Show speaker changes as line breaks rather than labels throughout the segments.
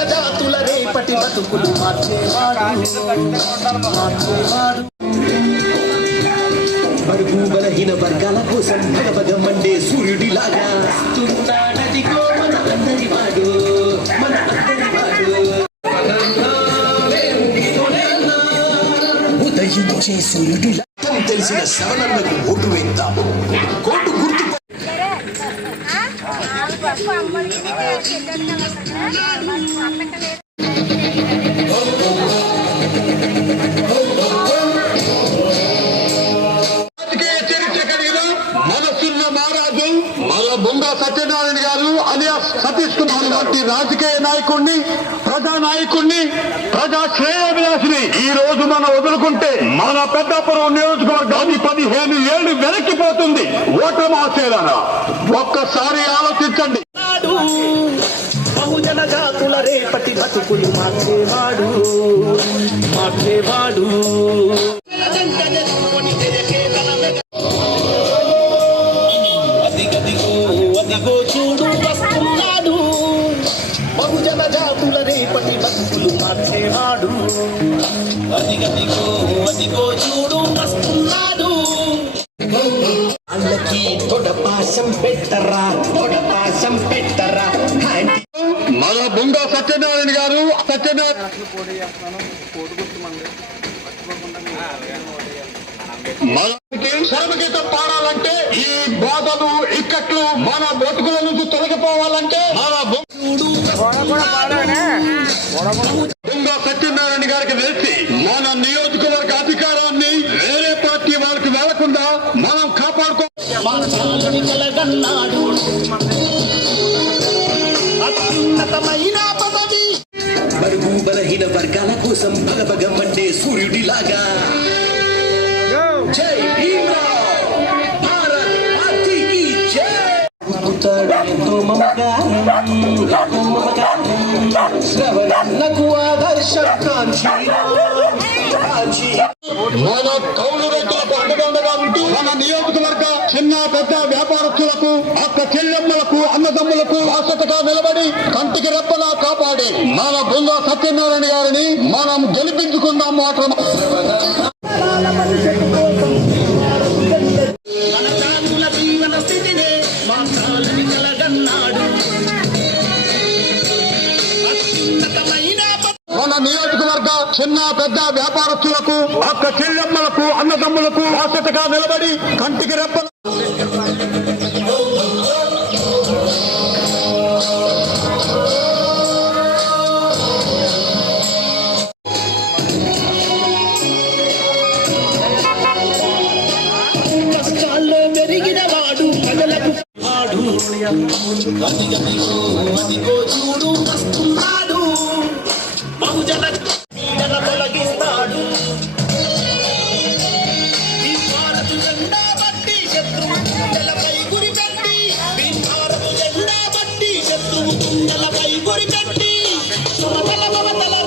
జీవజాతుల రేపటి బతుకులు మార్చేవాడు. మార్చేవాడు బడుగు బలహీన వర్గాల కోసం భగభగ మండే సూర్యుడిలాగా మన అందరి వాడు మన అందరి వాడు. ఉదయించే సూర్యుడిలా. తెలిసిన శరణన్నకు ఓటు వేద్దాము కోటు గుర్తు
రాజకీయ సత్యనారాయణ గారు అలియాస్ సతీష్ కుమార్ వంటి రాజకీయ నాయకుడిని ప్రజా నాయకుడిని ప్రజా శ్రేయాభిలాషిని ఈ రోజు మనం వదులుకుంటే మన పెద్దాపురం నియోజకవర్గాన్ని పదిహేను ఏళ్ళు వెనక్కిపోతుంది. ఓటమి ఆశయాలనా ఒక్కసారి ఆలోచించండి.
బహుజన జాతుల రేపటి బతుకులు మార్చేవాడు మార్చేవాడు. అదిగో చూడు వస్తున్నాడు. బహుజన జాతుల రేపటి బతుకులు మార్చేవాడు. అదిగదిగో అదిగో చూడు వస్తున్నాడు. అల్లకి తొడపాశం పెట్టరా తొడపాశం పెట్టరా.
మన బొంగా సత్యనారాయణ గారు సత్యనారాయణ మనకి శరమగీతం పాడాలంటే ఈ బాధలు ఇక్కట్లు మన బతుకుల నుంచి తొలగిపోవాలంటే మన బొంగా సత్యనారాయణ గారికి తెలిసి మన నియోజకవర్గ అధికారాన్ని వేరే పార్టీ వాళ్ళకి వెళ్ళకుండా మనం కాపాడుకో
బరువు బలహీన వర్గాల కోసం భగభగ మండే సూర్యుడిలాగా. జై భీమరావ్ భారత్ మాతీకి జై! పుట్టాడు ఎంతో మమకారం ఎంతో మమకారం శ్రవణకు ఆదర్శం కాంక్షి కాంక్షి
మన కౌలు అండదండగా ఉంటూ మన నియోజకవర్గ చిన్న పెద్ద వ్యాపారస్తులకు అక్క చెల్లెమ్మలకు అన్నదమ్ములకు శాశ్వతగా నిలబడి కంటికి రెప్పలా కాపాడి మన బృందా సత్యనారాయణ గారిని మనం గెలిపించుకుందాం మాత్రం. నియోజకవర్గ చిన్న పెద్ద వ్యాపారస్తులకు అక్క చెల్లెమ్మలకు అన్నదమ్ములకు శాశ్వతగా నిలబడి కంటికి రెప్పలు
అదిగో చూడు వస్తున్నాడు బహుజన పీడన తొలగిస్తాడు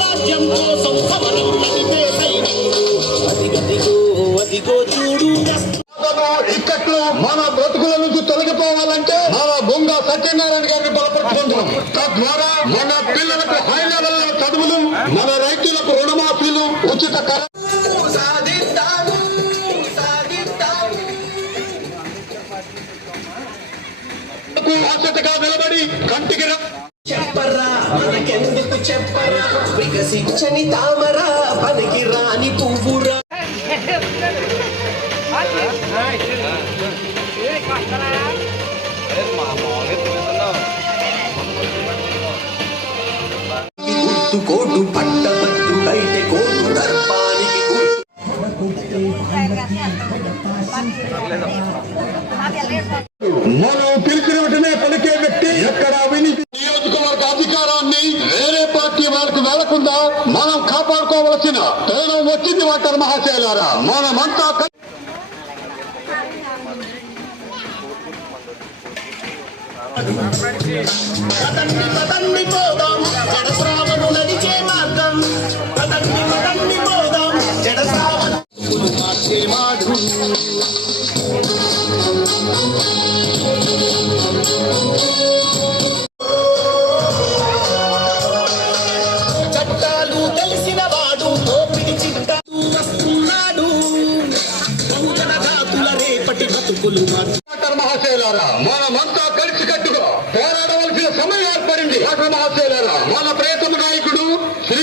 రాజ్యం కోసం సమరం నడిపే సైనికుడు అదిగదిగో అదిగో
నిలబడి కంటికి
చెప్పరా మనకెందుకు చెప్పరా? వికసించని తామరా పనికి రాని పువ్వురా. గుర్తు కోటు
వచ్చిన తేడం వచ్చింది వాటర్ మహాశైలారా మనమంతా
పదండి పదండి పోదాం నడిచే మార్గం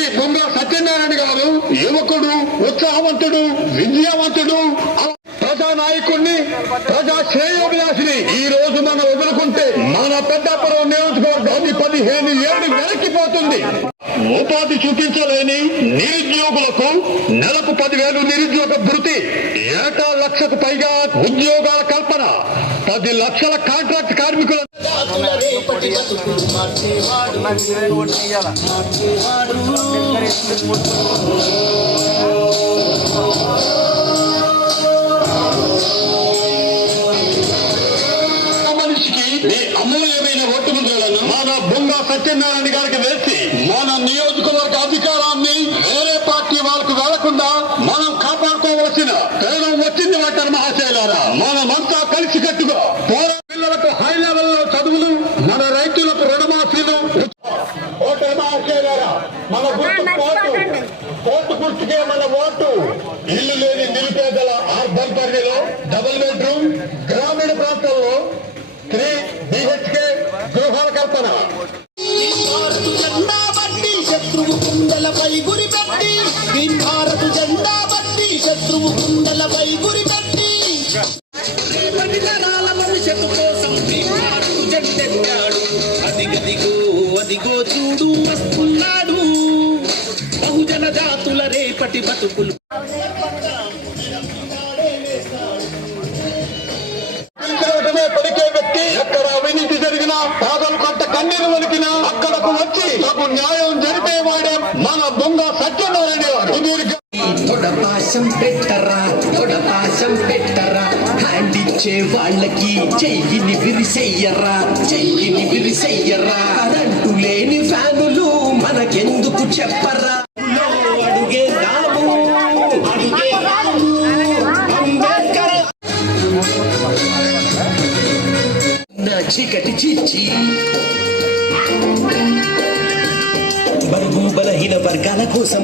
శ్రీ బుంగా సత్యనారాయణ గారు యువకుడు ఉత్సాహవంతుడు విద్యావంతుడు ప్రజా నాయకుడిని ప్రజా శ్రేయోభిలాషిని. ఈ రోజు మనం వదులుకుంటే మన పెద్దాపురం నియోజకవర్గాన్ని పదిహేను ఏడు వెనక్కిపోతుంది ఉపాధి చూపించలేని నిరుద్యోగులకు నెలకు పదివేలు నిరుద్యోగ భృతి ఏటా లక్షకు పైగా ఉద్యోగాల కల్పన పది లక్షల కాంట్రాక్ట్ కార్మికుల
జాతుల రేపటి బతుకులు మార్చేవాడు మార్చేవాడు
మనిషికి మీ అమూల్యమైన ఓటు ముద్రలను మన బొంగ సత్యనారాయణ గారికి వేసి మన నియోజకవర్గ అధికారాన్ని వేరే పార్టీ వాళ్ళకు వెళ్ళకుండా మనం కాపాడుకోవలసిన తరుణం వచ్చింది అంటారు మహాశైలారా మనమంతా కలిసి కట్టుగా పోరా పిల్లలకు హై లెవెల్లో చదువులు మన రైతులకు రుణమాఫీలు ఓటర్ మహాశైలారా మన గుర్తు కోటు. కోర్టు గుర్తుకే మన ఓటు. ఇల్లు లేని నిరుపేదల అర్బన్ పరిధిలో డబుల్ బెడ్రూమ్ గ్రామీణ ప్రాంతాల్లో త్రీ బిహెచ్కే గృహాల కల్పన.
భారత్ జెండా బట్టి శత్రువు కుండలపై గురి పెట్టి. భీమ్ భారత్ జెండా బట్టి శత్రువు కుండలపై గురి పెట్టి. రేపటి తరాల భవిష్యత్తు కోసం భీమ్ భారత్ జెండెత్తాడు. అదిగదిగో అదిగో రేపటి బతుకులు.
ఎక్కడ అవినీతి జరిగినా కన్నీరు వలికినా అక్కడకు వచ్చి నాకు న్యాయం జరిపేవాడే మన సత్యనారాయణ
పెట్టరా వాళ్ళకి చెయ్యిని విరిసెయ్యరా చెయ్యిని విరిసెయ్యరా కరెంటు లేని ఫ్యానులు మనకెందుకు చెప్పరా? చీకటి చీచి బరువు బలహీన వర్గాల కోసం